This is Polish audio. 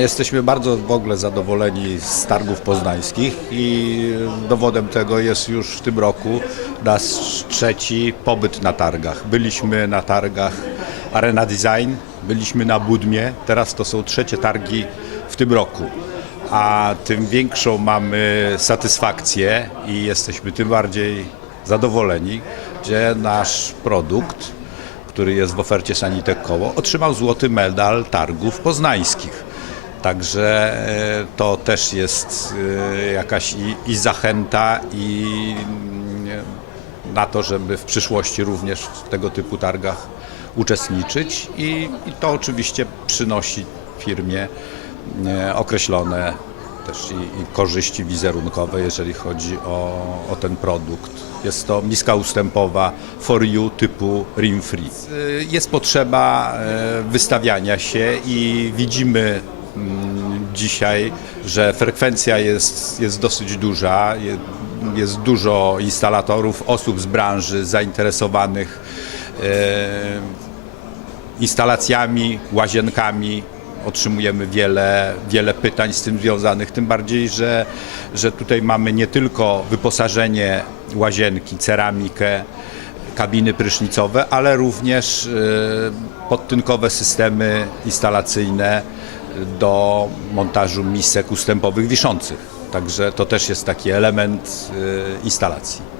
jesteśmy bardzo w ogóle zadowoleni z targów poznańskich i dowodem tego jest już w tym roku nasz trzeci pobyt na targach. Byliśmy na targach Arena Design, byliśmy na Budmie, teraz to są trzecie targi w tym roku. A tym większą mamy satysfakcję i jesteśmy tym bardziej zadowoleni, że nasz produkt który jest w ofercie Sanitek Koło, otrzymał złoty medal targów poznańskich. Także e, to też jest e, jakaś i, i zachęta i mm, na to, żeby w przyszłości również w tego typu targach uczestniczyć i, i to oczywiście przynosi firmie e, określone też i, i korzyści wizerunkowe, jeżeli chodzi o, o ten produkt. Jest to miska ustępowa for you typu rim free. Jest potrzeba wystawiania się i widzimy dzisiaj, że frekwencja jest, jest dosyć duża. Je- Jest dużo instalatorów, osób z branży zainteresowanych e, instalacjami, łazienkami. Otrzymujemy wiele, wiele pytań z tym związanych, tym bardziej, że, że tutaj mamy nie tylko wyposażenie łazienki, ceramikę, kabiny prysznicowe, ale również e, podtynkowe systemy instalacyjne do montażu misek ustępowych wiszących. Także to też jest taki element e, instalacji.